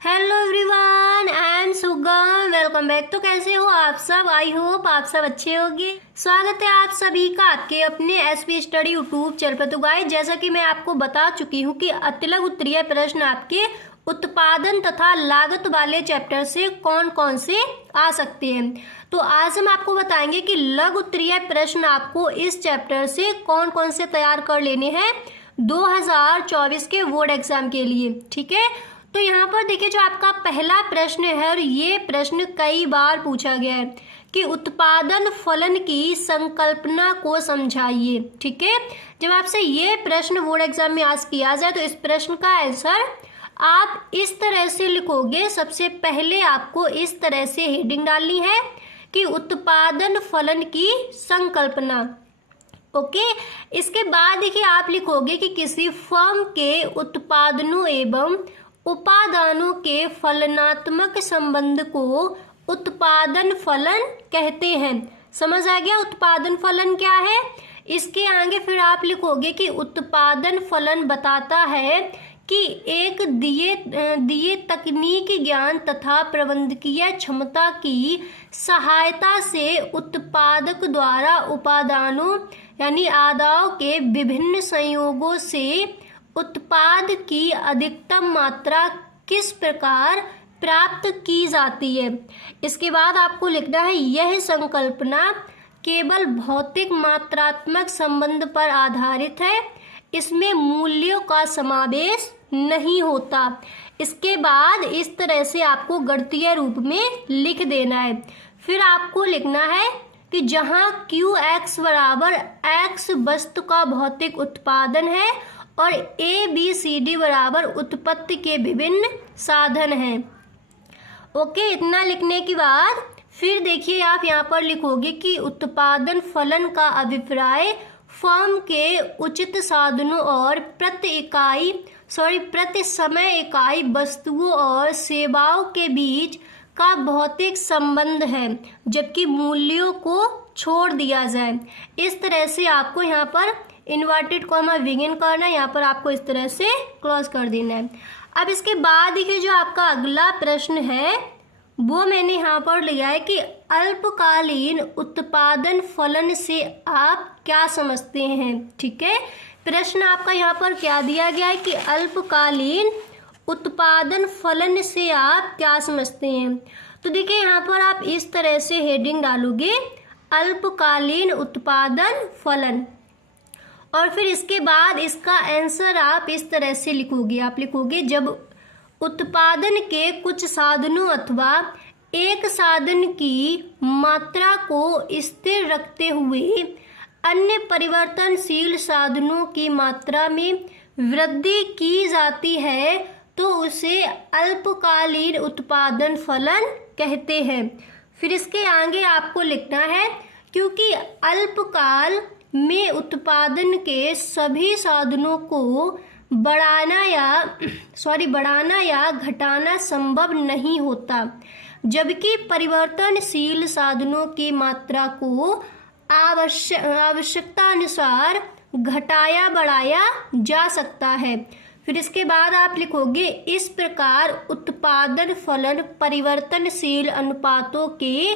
Hello everyone, I am सुगम। Welcome back. तो कैसे हो आप सब? आई होप आप सब अच्छे होंगे। स्वागत है आप सभी का आपके अपने एसपी स्टडी यूट्यूब चैनल पर। तो गाइस, जैसा कि मैं आपको बता चुकी हूँ कि अतिलघु उत्तरीय प्रश्न आपके उत्पादन तथा लागत वाले चैप्टर से कौन कौन से आ सकते हैं। तो आज हम आपको बताएंगे कि लघु उत्तरीय प्रश्न आपको इस चैप्टर से कौन कौन से तैयार कर लेने हैं 2024 के बोर्ड एग्जाम के लिए। ठीक है, तो यहाँ पर देखिए जो आपका पहला प्रश्न है, और ये प्रश्न कई बार पूछा गया है कि उत्पादन फलन की संकल्पना को समझाइए। ठीक है, जब आपसे ये प्रश्न बोर्ड एग्जाम में आज किया जाए तो इस प्रश्न का आंसर आप इस तरह से लिखोगे। सबसे पहले आपको इस तरह से हेडिंग डालनी है कि उत्पादन फलन की संकल्पना। ओके, इसके बाद देखिए आप लिखोगे कि किसी फर्म के उत्पादनों एवं उपादानों के फलनात्मक संबंध को उत्पादन फलन कहते हैं। समझ आ गया उत्पादन फलन क्या है? इसके आगे फिर आप लिखोगे कि उत्पादन फलन बताता है कि एक दिए तकनीकी ज्ञान तथा प्रबंधकीय क्षमता की सहायता से उत्पादक द्वारा उपादानों यानी आदाओं के विभिन्न संयोगों से उत्पाद की अधिकतम मात्रा किस प्रकार प्राप्त की जाती है। इसके बाद आपको लिखना है यह संकल्पना केवल भौतिक मात्रात्मक संबंध पर आधारित है, इसमें मूल्यों का समावेश नहीं होता। इसके बाद इस तरह से आपको गणितीय रूप में लिख देना है। फिर आपको लिखना है कि जहां QX बराबर X वस्तु का भौतिक उत्पादन है और ABCD बराबर उत्पत्ति के विभिन्न साधन हैं। ओके, इतना लिखने के बाद फिर देखिए आप यहाँ पर लिखोगे कि उत्पादन फलन का अभिप्राय फर्म के उचित साधनों और प्रति समय इकाई वस्तुओं और सेवाओं के बीच का भौतिक संबंध है, जबकि मूल्यों को छोड़ दिया जाए। इस तरह से आपको यहाँ पर इन्वर्टेड कॉमा बिगिन करना है, यहाँ पर आपको इस तरह से क्लोज कर देना है। अब इसके बाद देखिए जो आपका अगला प्रश्न है वो मैंने यहाँ पर लिया है कि अल्पकालीन उत्पादन फलन से आप क्या समझते हैं। ठीक है, प्रश्न आपका यहाँ पर क्या दिया गया है कि अल्पकालीन उत्पादन फलन से आप क्या समझते हैं। तो देखिए यहाँ पर आप इस तरह से हेडिंग डालोगे अल्पकालीन उत्पादन फलन, और फिर इसके बाद इसका आंसर आप इस तरह से लिखोगे। आप लिखोगे जब उत्पादन के कुछ साधनों अथवा एक साधन की मात्रा को स्थिर रखते हुए अन्य परिवर्तनशील साधनों की मात्रा में वृद्धि की जाती है तो उसे अल्पकालीन उत्पादन फलन कहते हैं। फिर इसके आगे आपको लिखना है क्योंकि अल्पकाल में उत्पादन के सभी साधनों को बढ़ाना या घटाना संभव नहीं होता, जबकि परिवर्तनशील साधनों की मात्रा को आवश्यकता अनुसार घटाया बढ़ाया जा सकता है। फिर इसके बाद आप लिखोगे इस प्रकार उत्पादन फलन परिवर्तनशील अनुपातों के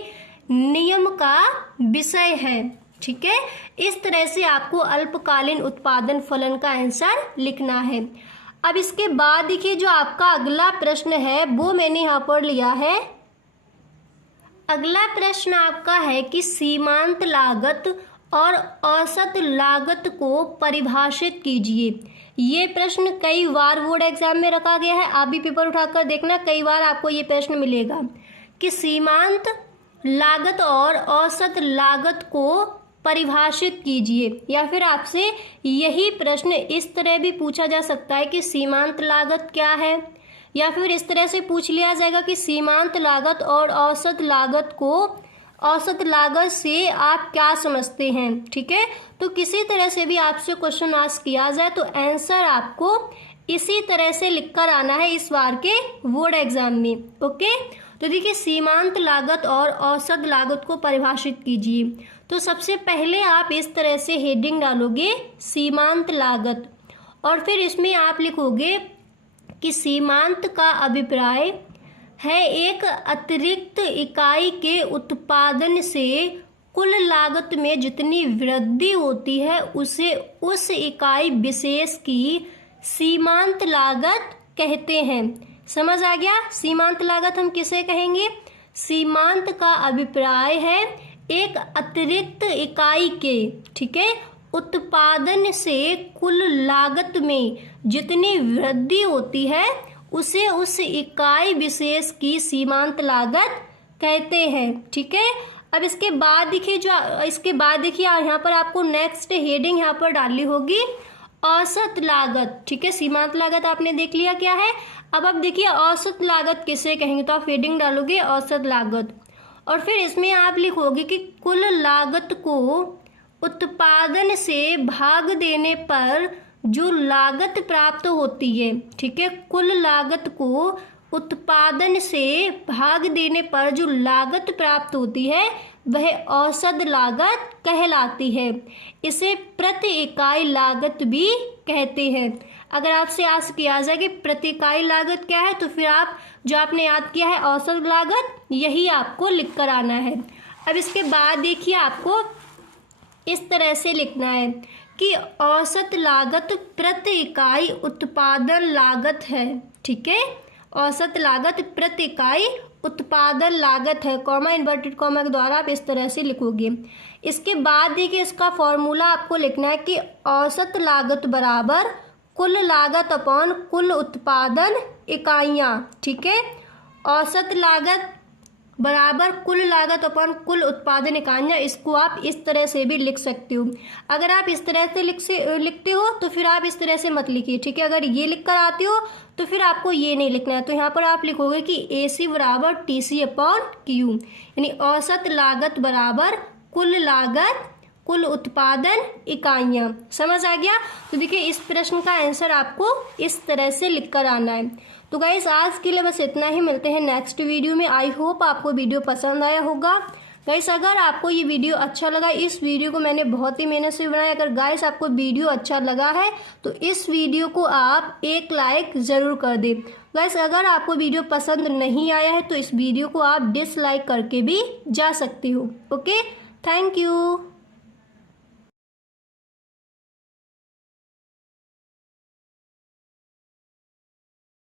नियम का विषय है। ठीक है, इस तरह से आपको अल्पकालीन उत्पादन फलन का आंसर लिखना है। अब इसके बाद देखिए जो आपका अगला प्रश्न है वो मैंने यहाँ पर लिया है। अगला प्रश्न आपका है कि सीमांत लागत और औसत लागत को परिभाषित कीजिए। ये प्रश्न कई बार बोर्ड एग्जाम में रखा गया है, आप भी पेपर उठाकर देखना, कई बार आपको ये प्रश्न मिलेगा कि सीमांत लागत और औसत लागत को परिभाषित कीजिए। या फिर आपसे यही प्रश्न इस तरह भी पूछा जा सकता है कि सीमांत लागत क्या है, या फिर इस तरह से पूछ लिया जाएगा कि सीमांत लागत और औसत लागत से आप क्या समझते हैं। ठीक है, तो किसी तरह से भी आपसे क्वेश्चन आस्क किया जाए तो आंसर आपको इसी तरह से लिखकर आना है इस बार के बोर्ड एग्जाम में। ओके, तो देखिए सीमांत लागत और औसत लागत को परिभाषित कीजिए। तो सबसे पहले आप इस तरह से हेडिंग डालोगे सीमांत लागत, और फिर इसमें आप लिखोगे कि सीमांत का अभिप्राय है एक अतिरिक्त इकाई के उत्पादन से कुल लागत में जितनी वृद्धि होती है उसे उस इकाई विशेष की सीमांत लागत कहते हैं। समझ आ गया? सीमांत लागत हम किसे कहेंगे? सीमांत का अभिप्राय है एक अतिरिक्त इकाई के, ठीक है, उत्पादन से कुल लागत में जितनी वृद्धि होती है उसे उस इकाई विशेष की सीमांत लागत कहते हैं। ठीक है, अब इसके बाद देखिए यहाँ पर आपको नेक्स्ट हेडिंग यहाँ पर डालनी होगी औसत लागत। ठीक है, सीमांत लागत आपने देख लिया क्या है। अब आप देखिए औसत लागत किसे कहेंगे, तो आप हेडिंग डालोगे औसत लागत और फिर इसमें आप लिखोगे कि कुल लागत को उत्पादन से भाग देने पर जो लागत प्राप्त होती है। ठीक है, कुल लागत को उत्पादन से भाग देने पर जो लागत प्राप्त होती है वह औसत लागत कहलाती है। इसे प्रति इकाई लागत भी कहते हैं। अगर आपसे आस्क किया जाए कि प्रति इकाई लागत क्या है, तो फिर आप जो आपने याद किया है औसत लागत, यही आपको लिख कर आना है। अब इसके बाद देखिए आपको इस तरह से लिखना है कि औसत लागत प्रति इकाई उत्पादन लागत है। ठीक है, औसत लागत प्रति इकाई उत्पादन लागत है, कॉमा इन्वर्टेड कॉमा के द्वारा आप इस तरह से लिखोगे। इसके बाद देखिए इसका फॉर्मूला आपको लिखना है कि औसत लागत बराबर कुल लागत अपॉन कुल उत्पादन इकाइयाँ। ठीक है, औसत लागत बराबर कुल लागत अपॉन कुल उत्पादन इकाइयाँ, इसको आप इस तरह से भी लिख सकते हो। अगर आप इस तरह से लिखते हो तो फिर आप इस तरह से मत लिखिए। ठीक है, अगर ये लिख कर आते हो तो फिर आपको ये नहीं लिखना है। तो यहाँ पर आप लिखोगे कि AC बराबर TC अपॉन Q, यानी औसत लागत बराबर कुल लागत कुल उत्पादन इकाइयाँ। समझ आ गया? तो देखिए इस प्रश्न का आंसर आपको इस तरह से लिख कर आना है। तो गाइस आज के लिए बस इतना ही, मिलते हैं नेक्स्ट वीडियो में। आई होप आपको वीडियो पसंद आया होगा। गाइस अगर आपको ये वीडियो अच्छा लगा, इस वीडियो को मैंने बहुत ही मेहनत से बनाया, अगर गाइस आपको वीडियो अच्छा लगा है तो इस वीडियो को आप एक लाइक ज़रूर कर दें। गाइस अगर आपको वीडियो पसंद नहीं आया है तो इस वीडियो को आप डिसलाइक करके भी जा सकते हो। Okay, thank you.